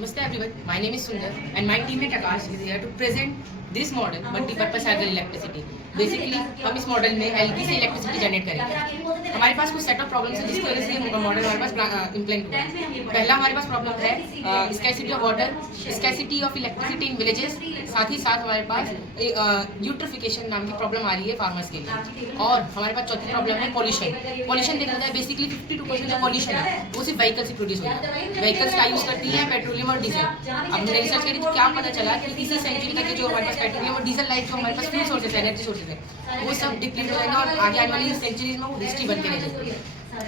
Namaste everyone, my name is Sundar and my teammate Akash is here to present this model multi-purpose cycle electricity. Basically हम इस model में algae से electricity generate करेंगे। हमारे पास कुछ set of problems है जिसकी वजह से मॉडल हमारे पास इम्प्लीमेंट हुआ है। पहला हमारे पास प्रॉब्लम है scarcity of water, scarcity of electricity in villages, साथ ही साथ हमारे पास यूट्रिफिकेशन नाम की प्रॉब्लम आ रही है फार्मर्स के लिए। और हमारे पास चौथी प्रॉब्लम है पॉल्यूशन। पॉल्यूशन देखा जाए बेसिकली 52% जो पॉल्यूशन है वो सिर्फ व्हीकल से प्रोड्यूस होता है। व्हीकल्स का यूज़ करती है पेट्रोलियम और डीजल। अब हमने रिसर्च करी तो क्या पता चला कि इसी सेंचुरी तक जो हमारे पास पेट्रोलियम और डीजल लाइक जो हमारे पास फ्यूल सोर्सेज है, एनर्जी सोर्सेज है, वो सब डिप्लीट हो जाएगा और आगे आने वाली सेंचुरीज में वो हिस्ट्री बनते रह जाएगी।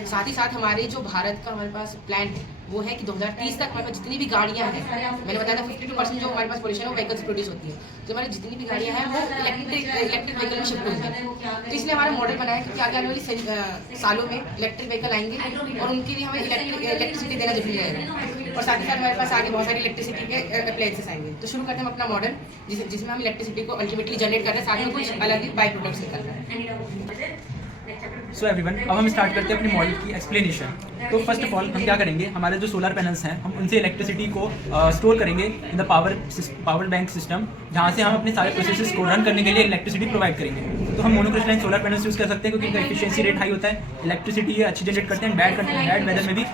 साथ ही साथ हमारे जो भारत का हमारे पास प्लान है वो है कि 2030 तक हमारे पास जितनी भी गाड़ियाँ हैं, मैंने बताया था 52% जो हमारे पास पोल्यूशन है वो व्हीकल से प्रोड्यूस होती है, तो हमारी जितनी भी गाड़ियाँ हैं वो इलेक्ट्रिक व्हीकल में शिफ्ट होंगी। तो इसलिए हमारा मॉडल बनाया है कि आगे आने वाली सालों में इलेक्ट्रिक व्हीकल आएंगे और उनके लिए हमें इलेक्ट्रिसिटी देना जरूरी रहेगा। और साथ ही साथ हमारे पास आगे बहुत सारी इलेक्ट्रिसिटी के अप्लायंसेस आएंगे। तो शुरू करते हैं हम अपना मॉडल जिसमें हम इलेक्ट्रिसिटी को अल्टीमेटली जनरेट कर रहे हैं, साथ में कुछ अलग ही बाई प्रोडक्ट्स निकल रहे हैं। सो एवरीवन, अब हम स्टार्ट करते हैं अपने मॉडल की एक्सप्लेनेशन। तो फर्स्ट ऑफ ऑल हम क्या करेंगे, हमारे जो सोलर पैनल्स हैं हम उनसे इलेक्ट्रिसिटी को स्टोर करेंगे in the power bank system, जहाँ से हम अपने सारे प्रोसेसेस को रन करने के लिए इलेक्ट्रिसिटी प्रोवाइड करेंगे। तो हम मोनोक्रिस्टलाइन सोलर पैनल्स यूज़ कर सकते हैं क्योंकि इनका एफिशिएंसी रेट हाई होता है, इलेक्ट्रिसिटी ये अच्छी जनरेट करते हैं, बैड वेदर में भी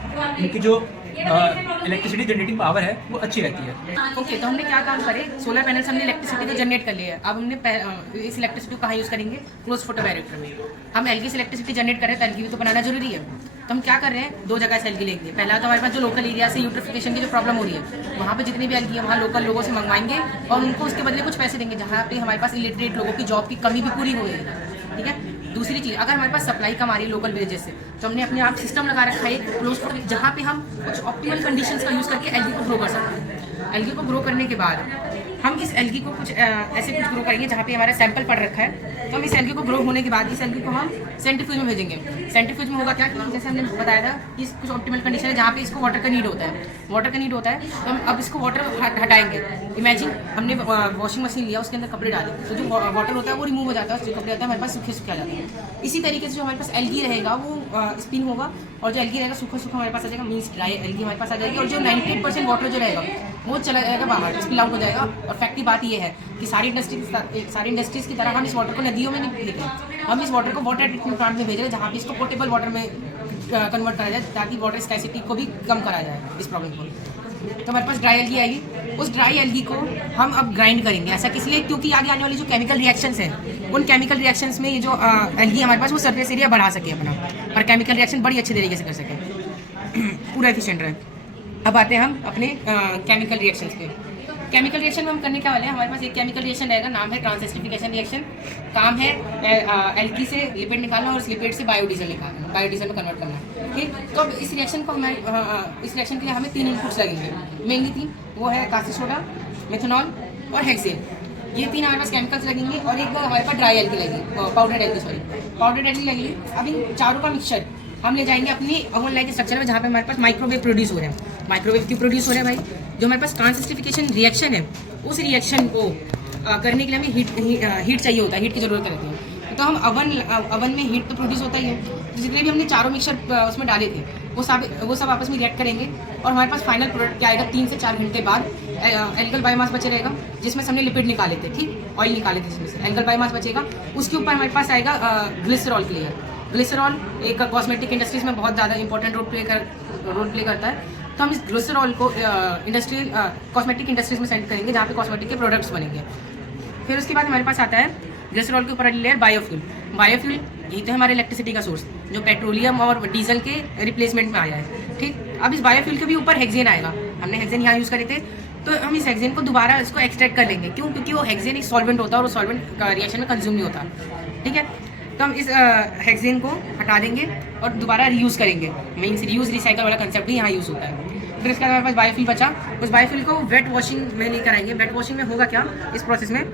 इनकी जो इलेक्ट्रिसिटी जनरेटिंग पावर है वो अच्छी रहती है। ओके, तो हमने क्या काम करे, सोलर पैनल से हमने इलेक्ट्रिसिटी को जनरेट कर लिया है। अब हमने इस इलेक्ट्रिसिटी को कहाँ यूज़ करेंगे, क्लोज फोटो डायरेक्टर में। हम एलगी से इलेक्ट्रिसिटी जनरेट कर रहे हैं तो एलगी भी तो बनाना जरूरी है। तो हम क्या कर रहे हैं, दो जगह से एलगी लेंगे। पहला तो हमारे पास जो लोकल एरिया से यूट्रिफिकेशन की जो प्रॉब्लम हो रही है वहाँ पे जितनी भी एलगी है वहाँ लोकल लोगों से मंगवाएंगे और उनको उसके बदले कुछ पैसे देंगे, जहाँ पे हमारे पास इलिटरेट लोगों की जॉब की कमी भी पूरी हो रही है। ठीक है, दूसरी चीज़, अगर हमारे पास सप्लाई कम आ रही है लोकल विलेजेस से तो हमने अपने आप सिस्टम लगा रखा है क्लोज फोटो, जहाँ पे हम कुछ ऑप्टिमल कंडीशंस का यूज़ करके एलगी को ग्रो कर सकते हैं। एलगी को ग्रो करने के बाद हम इस एलगी को कुछ ऐसे कुछ ग्रो करेंगे जहाँ पे हमारा सैंपल पड़ रखा है। तो हम इस एलगी को ग्रो होने के बाद इस एलगी को हम सेंट्रीफ्यूज में भेजेंगे। सेंट्रीफ्यूज में होगा क्या कि जैसे हमने बताया था कि कुछ ऑप्टिमल कंडीशन है जहाँ पे इसको वाटर का नीड होता है, वाटर का नीड होता है। तो हम अब इसको वाटर हटाएंगे। इमेजिन हमने वॉशिंग मशीन लिया, उसके अंदर कपड़े डाले तो जो वाटर होता है वो रिमूव हो जाता है, जो कपड़े होता है हमारे पास सूखे सूखे आ जाते हैं। इसी तरीके से जो हमारे पास एलगी रहेगा वो स्पिन होगा और जो एलगी रहेगा सूखा सूखा हमारे पास आ जाएगा, मीन्स ड्राई एलगी हमारे पास आ जाएगी। और जो 98% वाटर जो रहेगा वो चला जाएगा बाहर, स्पिल आउट हो जाएगा। और फैक्ट की बात ये है कि सारी इंडस्ट्रीज की तरह हम इस वाटर को नदियों में नहीं भेज रहे, हम इस वाटर को वाटर ट्रीटमेंट प्लांट में भेज रहे हैं जहाँ पे इसको पोर्टेबल वाटर में कन्वर्ट करा जाए ताकि वाटर स्कैसिटी को भी कम करा जाए इस प्रॉब्लम को। तो हमारे पास ड्राई एलगी आएगी, उस ड्राई एलगी को हम अब ग्राइंड करेंगे। ऐसा किस लिए, क्योंकि आगे आने वाली जो केमिकल रिएक्शंस हैं उन केमिकल रिएक्शंस में ये जो एलगी हमारे पास वो सरफेस एरिया बढ़ा सके अपना और केमिकल रिएक्शन बड़ी अच्छी तरीके से कर सके, पूरा एफिशिएंट रहे। अब आते हैं हम अपने केमिकल रिएक्शंस पे। केमिकल रिएक्शन में हम करने क्या वाले हैं, हमारे पास एक केमिकल रिएक्शन रहेगा, नाम है ट्रांसएस्टिफिकेशन रिएक्शन। काम है एल्की से लिपिड निकालना और उस लिपिड से बायोडीजल निकालना, बायोडीजल में कन्वर्ट करना। ठीक, तो अब इस रिएक्शन को इस रिएक्शन के लिए हमें 3 इनपुट्स लगेंगे, मेनली 3, वो है कास्टिक सोडा, मेथनॉल और हेक्सेन। ये 3 हमारे पास केमिकल्स लगेंगे और एक हमारे पास ड्राई एल्गी लगेगी, पाउडर एल्गी लगेगी। अब इन चारों का मिक्सचर हम ले जाएंगे अपनी ओवन लाइक स्ट्रक्चर में जहाँ पे हमारे पास माइक्रोवेव प्रोड्यूस हो रहे हैं। माइक्रोवेव क्यों प्रोड्यूस हो रहे हैं भाई, जो हमारे पास ट्रांसएस्टिफिकेशन रिएक्शन है उस रिएक्शन को करने के लिए हमें हीट चाहिए होता है, हीट की जरूरत रहती है। तो हम अवन में हीट तो प्रोड्यूस होता ही है, तो जितने भी हमने चारों मिक्सचर उसमें डाले थे वो सब आपस में रिएक्ट करेंगे और हमारे पास फाइनल प्रोडक्ट क्या आएगा, 3 से 4 घंटे बाद एल्कल बायोमास बचे रहेगा जिसमें से हमने लिपिड निकाले थे, ठीक, ऑयल निकाले थे, जिसमें से एल्कल बायोमास बचेगा। उसके ऊपर हमारे पास आएगा ग्लिसरॉल क्लियर। ग्लिसरॉल एक कॉस्मेटिक इंडस्ट्रीज में बहुत ज़्यादा इंपॉर्टेंट रोल प्ले करता है। तो हम इस ग्लिसरॉल को कॉस्मेटिक इंडस्ट्रीज में सेंड करेंगे जहाँ पे कॉस्मेटिक के प्रोडक्ट्स बनेंगे। फिर उसके बाद हमारे पास आता है ग्लिसरॉल के ऊपर लेयर बायोफ्यूल। बायोफ्यूल यही तो हमारे इलेक्ट्रिसिटी का सोर्स जो पेट्रोलियम और डीजल के रिप्लेसमेंट में आया है। ठीक, अब इस बायोफ्यूल के भी ऊपर हेक्सेन आएगा। हमने हेक्सेन यहाँ यूज़ करे थे, तो हम इस हेक्सेन को दोबारा इसको एक्सट्रैक्ट कर लेंगे। क्यों, क्योंकि वो हेक्सेन एक सॉल्वेंट होता है और वो सॉल्वेंट रिएक्शन में कंज्यूम नहीं होता। ठीक है, तो हम इस हेक्सेन को हटा देंगे और दोबारा रीयूज़ करेंगे। मीन्स रीयूज़ रिसाइकल वाला कंसेप्ट भी यहाँ यूज़ होता है। फिर इसके बाद हमारे पास बायोफ्यूल बचा, उस बायोफ्यूल को वेट वॉशिंग में लेकर आएंगे। वेट वॉशिंग में होगा क्या, इस प्रोसेस में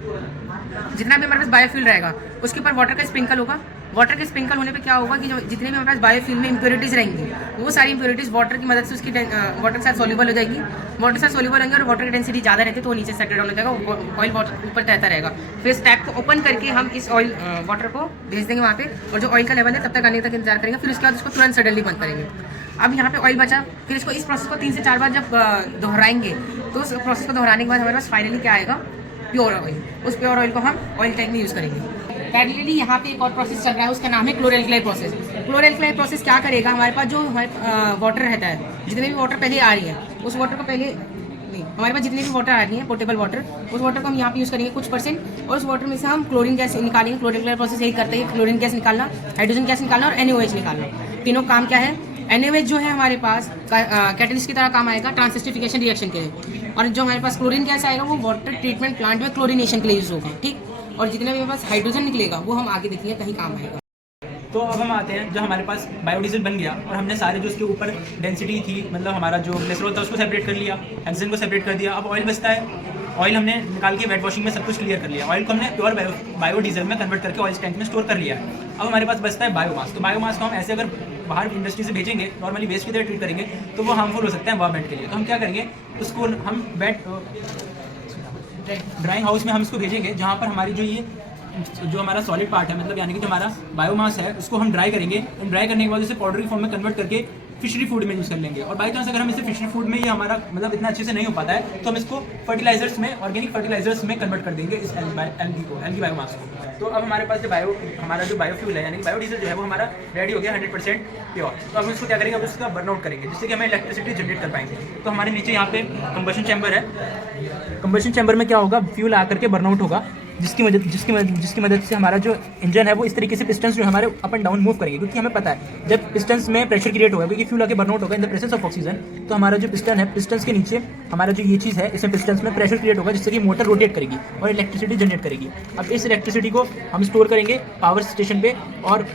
जितना भी हमारे पास बायोफ्यूल रहेगा उसके ऊपर वाटर का स्प्रिंकल होगा। वाटर के स्प्रिंकल होने पे क्या होगा कि जो जितने भी हमारे पास बायोफ्यूल में इंप्योरिटीज़ रहेंगी वो सारी इंप्योरिटीज़ वाटर की मदद से उसकी वाटर के साथ सोल्यूबल हो जाएगी। वाटर के साथ सोल्यूबल होंगे और वाटर की डेंसिटी ज़्यादा रहती है तो वो नीचे सेटल डाउन हो जाएगा, ऑयल वाटर ऊपर तैरता रहेगा। फिर इस टैप को ओपन करके हम इस ऑयल वाटर को भेज देंगे वहाँ पे और जो ऑयल का लेवल है तब तक आने तक इंतजार करेंगे। फिर उसके बाद उसको तुरंत सडनली बंद करेंगे। अब यहाँ पे ऑयल बचा, फिर इसको इस प्रोसेस को 3 से 4 बार जब दोहराएंगे तो उस प्रोसेस को दोहराने के बाद हमारे पास फाइनली क्या आएगा, प्योर ऑयल। उस प्योर ऑयल को हम ऑयल टैंक में यूज़ करेंगे। पैरेलली यहाँ पे एक और प्रोसेस चल रहा है, उसका नाम है क्लोरल-एल्कलाइन प्रोसेस। क्लोरल-एल्कलाइन प्रोसेस क्या करेगा, हमारे पास जो वाटर रहता है, जितने भी वाटर पहले आ रही है उस वाटर को पहले नहीं, हमारे पास जितने भी वाटर आ रही है पोर्टेबल वाटर, उस वाटर को हम यहाँ पे यूज़ करेंगे कुछ परसेंट, और उस वाटर में से हम क्लोरीन गैस निकालेंगे। क्लोरल-एल्कलाइन प्रोसेस यही करते हैं, क्लोरीन गैस निकालना, हाइड्रोजन गैस निकालना और NaOH निकालना। तीनों काम क्या है, NaOH जो है हमारे पास कैटलिस्ट की तरह काम आएगा ट्रांसिस्टिफिकेशन रिएक्शन के लिए, और जो हमारे पास क्लोरीन गैस आएगा वो वाटर ट्रीटमेंट प्लांट में क्लोरीनेशन के लिए यूज़ होगा, ठीक। और जितना भी हमारे पास हाइड्रोजन निकलेगा वो हम आगे देखेंगे कहीं काम आएगा। तो अब हम आते हैं, जो हमारे पास बायोडीजल बन गया और हमने सारे जो उसके ऊपर डेंसिटी थी, मतलब हमारा जो ग्लिसरॉल था उसको सेपरेट कर लिया, हेक्सेन को सेपरेट कर दिया। अब ऑयल बचता है, ऑयल हमने निकाल के वेट वॉशिंग में सब कुछ क्लियर कर लिया। ऑयल को हमने प्योर बायोडीजल में कन्वर्ट करके ऑयल टैंक में स्टोर कर लिया। अब हमारे पास बचता है बायोमास। तो बायोमास को हम ऐसे अगर बाहर इंडस्ट्री से भेजेंगे, नॉर्मली वेस्ट की तरह ट्रीट करेंगे, तो वो हार्मफुल हो सकता है एनवायरमेंट के लिए। तो हम क्या करेंगे, उसको हम ड्राइंग हाउस में हम इसको भेजेंगे, जहाँ पर हमारी जो हमारा सॉलिड पार्ट है, मतलब यानी कि जो हमारा बायोमास है, उसको हम ड्राई करेंगे। ड्राई करने के बाद इसे पाउडरी फॉर्म में कन्वर्ट करके फिशरी फूड में यूज़ कर लेंगे। और बाई चांस अगर हम इसे फिशरी फूड में ये हमारा मतलब इतना अच्छे से नहीं हो पाता है, तो हम इसको फर्टिलाइजर्स में, ऑर्गेनिक फर्टिलाइजर्स में कन्वर्ट कर देंगे इस एल्गी बायोमास को। तो अब हमारे पास हमारा जो बायोफ्यूल है, यानी कि बायोडीजल जो है वो हमारा रेडी हो गया 100% प्योर। तो अब इसको क्या करेंगे, अब उसका बर्नआउट करेंगे, जिससे कि हमें इलेक्ट्रिसिटी जनरेट कर पाएंगे। तो हमारे नीचे यहाँ पे कंबशन चैम्बर है। कंबशन चैम्बर में क्या होगा, फ्यूल आकर के बर्नआउट होगा, जिसकी मदद से हमारा जो इंजन है वो इस तरीके से पिस्टन्स जो हमारे अप एंड डाउन मूव करेंगे। क्योंकि हमें पता है जब पिस्टन्स में प्रेशर क्रिएट होगा, क्योंकि फ्यूल आके बर्नआउट होगा in the presence of oxygen, तो हमारा जो पिस्टन है, पिस्टन्स के नीचे हमारा जो ये चीज़ है, इसमें पिस्टन्स में प्रेशर क्रिएट होगा, जिससे कि मोटर रोटेट करेगी और इलेक्ट्रिसिटी जनरेट करेगी। अब इस इलेक्ट्रिसिटी को हम स्टोर करेंगे पावर स्टेशन पे और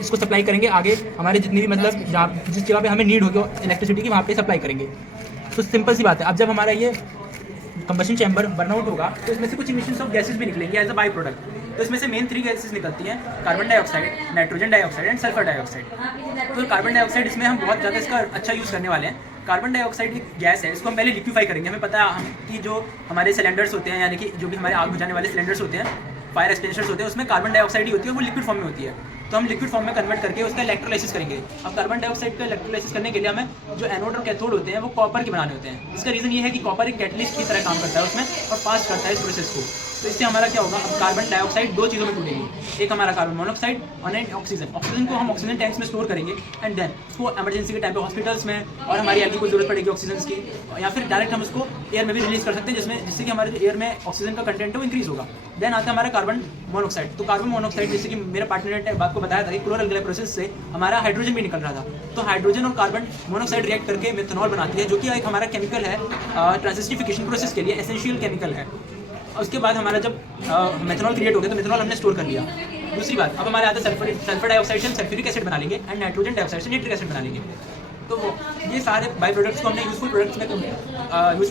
इसको सप्लाई करेंगे आगे हमारे जितनी भी मतलब जहाँ जिस जगह पे हमें नीड होगी इलेक्ट्रिसिटी की, वहाँ पे सप्लाई करेंगे। तो सिंपल सी बात है। अब जब हमारा ये कंबशन चैम्बर बर्नआउट होगा तो इसमें से कुछ इमिशंस ऑफ गैसेस भी निकलेंगे एज अ बाई प्रोडक्ट। तो इसमें से मेन 3 गैसेस निकलती हैं, carbon dioxide, nitrogen dioxide and sulphur dioxide. तो कार्बन डाइऑक्साइड इसमें हम बहुत ज़्यादा इसका अच्छा यूज़ करने वाले हैं। कार्बन डाइऑक्साइड एक गैस है, इसको हम पहले लिक्विफाई करेंगे। हमें पता है कि जो हमारे सिलेंडर्स होते हैं, यानी कि जो भी हमारे आग बुझाने वाले सिलेंडर्स होते हैं, फायर एक्सटेंशर्स होते हैं, उसमें कार्बन डाइऑक्साइड ही होती है, वो लिक्विड फॉर्म में होती है। तो हम लिक्विड फॉर्म में कन्वर्ट करके उसका इलेक्ट्रोलाइसिस करेंगे। अब कार्बन डाइऑक्साइड का इलेक्ट्रोलाइसिस करने के लिए हमें जो एनोड और कैथोड होते हैं वो कॉपर के बनाने होते हैं। इसका रीज़न ये है कि कॉपर एक कैटलिस्ट की तरह काम करता है उसमें और फास्ट करता है इस प्रोसेस को। तो इससे हमारा क्या होगा, अब कार्बन डाइऑक्साइड 2 चीज़ों में टूटेगी, एक हमारा कार्बन मोनोऑक्साइड और एक ऑक्सीजन। ऑक्सीजन को हम ऑक्सीजन टैंक्स में स्टोर करेंगे एंड देन उसको इमरजेंसी के टाइम पे हॉस्पिटल्स में और हमारी एल्गी को जरूरत पड़ेगी ऑक्सीजन की, या फिर डायरेक्ट हम उसको एयर में भी रिलीज कर सकते हैं, जिससे कि हमारे जो एयर में ऑक्सीजन का कंटेंट है वो इंक्रीज होगा। देन आता है हमारा कार्बन मोनोऑक्साइड। तो कार्बन मोनोऑक्साइड, जैसे कि मेरे पार्टनर ने बात को बताया था कि क्लोरल-एल्कलाइन प्रोसेस से हमारा हाइड्रोजन भी निकल रहा था। तो हाइड्रोजन और कार्बन मोनोऑक्साइड रिएक्ट करके मेथनॉल बनाती है, जो कि एक हमारा केमिकल है ट्रांसिस्टिफिकेशन प्रोसेस के लिए एसेंशियल केमिकल है। उसके बाद हमारा जब मेथनॉल क्रिएट हो गया तो मेथनॉल हमने स्टोर कर लिया। दूसरी बात, अब हमारे आता है सल्फर डाइऑक्साइड से हम सल्फ्यूरिक एसिड बना लेंगे एंड नाइट्रोजन डाइऑक्साइड से नाइट्रिक एसिड बना लेंगे। तो ये सारे बाई प्रोडक्ट्स को हमने यूजफुल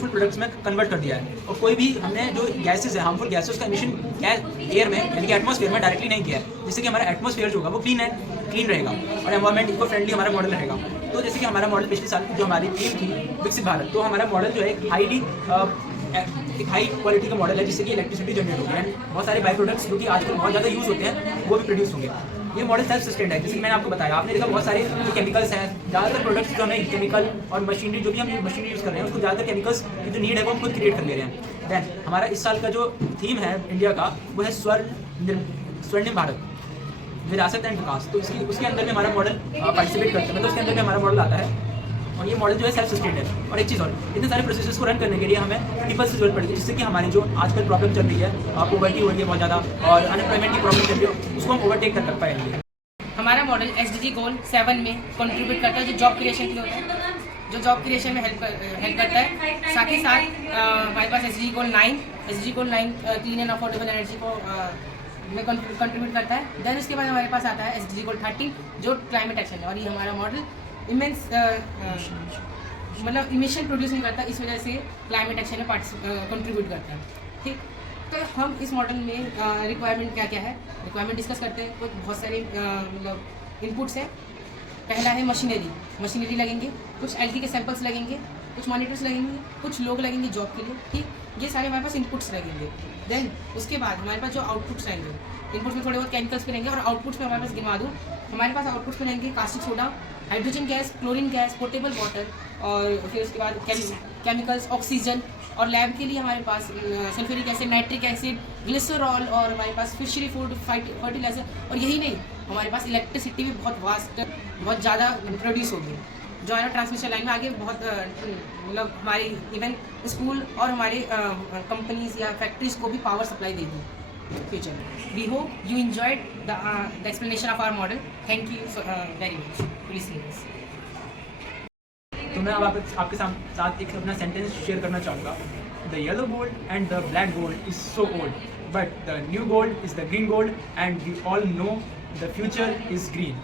प्रोडक्ट्स में कन्वर्ट कर दिया है। और कोई भी हमने जो गैसेस है, हार्मफुल गैसेस, उसका एमिशन एयर में यानी कि एटमॉस्फेयर में डायरेक्टली नहीं किया है, जिससे कि हमारा एटमॉस्फेयर जो होगा वो क्लीन रहेगा और एनवायरमेंट इको फ्रेंडली हमारा मॉडल रहेगा। तो जैसे कि हमारा मॉडल पिछले साल जो हमारी थीम थी विकसित भारत, तो हमारा मॉडल जो है एक हाई क्वालिटी का मॉडल है, जिससे कि इलेक्ट्रिसिटी जनरेट होगी एंड बहुत सारे बाई प्रोडक्ट्स जो कि आजकल बहुत ज़्यादा यूज़ होते हैं वो भी प्रोड्यूस होंगे। ये मॉडल सेल्फ सस्टेन्ड है, जैसे कि मैंने आपको बताया। आपने देखा बहुत सारे जो केमिकल्स हैं, ज़्यादातर प्रोडक्ट्स जो हमें केमिकल और मशीनरी जो भी हम मशीनरी यूज़ कर रहे हैं उसको ज़्यादातर केमिकल्स की जो नीड है वो हम खुद क्रिएट कर ले रहे हैं। देन हमारा इस साल का जो थीम है इंडिया का वो है स्वर्णिम भारत, विरासत एंड विकास। तो उसके अंदर में हमारा मॉडल पार्टिसिपेट करता है, मतलब उसके अंदर में हमारा मॉडल आता है और ये मॉडल जो है सेल्फ सस्टेन्ड है। और एक चीज़ और, इतने सारे प्रोसेसेस को रन करने के लिए हमें पीपल से जरूरत पड़ेगी, जिससे कि हमारी जो आजकल प्रॉब्लम चल रही है, पॉवर्टी हो रही है बहुत ज़्यादा और अनएम्प्लॉयमेंट की प्रॉब्लम चल रही है, उसको हम ओवरटेक कर पाएंगे। हमारा मॉडल SDG गोल 7 में कंट्रीब्यूट करता है, जो जॉब क्रिएशन के लिए होता है, जो जॉब क्रिएशन में हेल्प करता है। साथ ही साथ हमारे पास SDG goal 9 clean and affordable energy को में कंट्रीब्यूट करता है। देन उसके बाद हमारे पास आता है SDG गोल 13 जो क्लाइमेट एक्शन है। और ये हमारा मॉडल इमेंस मतलब इमिशन प्रोड्यूस नहीं करता, इस वजह से क्लाइमेट एक्शन में कंट्रीब्यूट करता है। ठीक, तो हम इस मॉडल में रिक्वायरमेंट क्या क्या है, रिक्वायरमेंट डिस्कस करते हैं। कुछ बहुत सारे मतलब इनपुट्स हैं। पहला है मशीनरी लगेंगे, कुछ एल्गी के सैंपल्स लगेंगे, कुछ मॉनिटर्स लगेंगे, कुछ लोग लगेंगे जॉब के लिए। ठीक, ये सारे हमारे पास इनपुट्स लगेंगे। देन उसके बाद हमारे पास जो आउटपुट्स रहेंगे, इनपुट्स में थोड़े बहुत केमिकल्स भी रहेंगे और आउटपुट्स में हमारे पास गिनवा दूँ, हमारे पास आउटपुट्स में रहेंगे caustic soda, hydrogen gas, chlorine gas, portable water, और फिर उसके बाद केमिकल्स, ऑक्सीजन, और लैब के लिए हमारे पास sulphuric acid, nitric acid, glycerol, और हमारे पास फिशरी फूड, फर्टिलाइजर, और यही नहीं, हमारे पास इलेक्ट्रिसिटी भी बहुत वास्ट, बहुत ज़्यादा प्रोड्यूस होगी, जो है ना ट्रांसमिशन लाइन में आगे बहुत मतलब हमारी इवन स्कूल और हमारे कंपनीज या फैक्ट्रीज को भी पावर सप्लाई देगी फ्यूचर में। We hope you enjoyed the explanation of our model. Thank you very much for listening. तो मैं अब आपके साथ एक अपना सेंटेंस शेयर करना चाहूँगा। The yellow gold and the black gold is so old, but the new gold is the green gold, and we all know the future is green.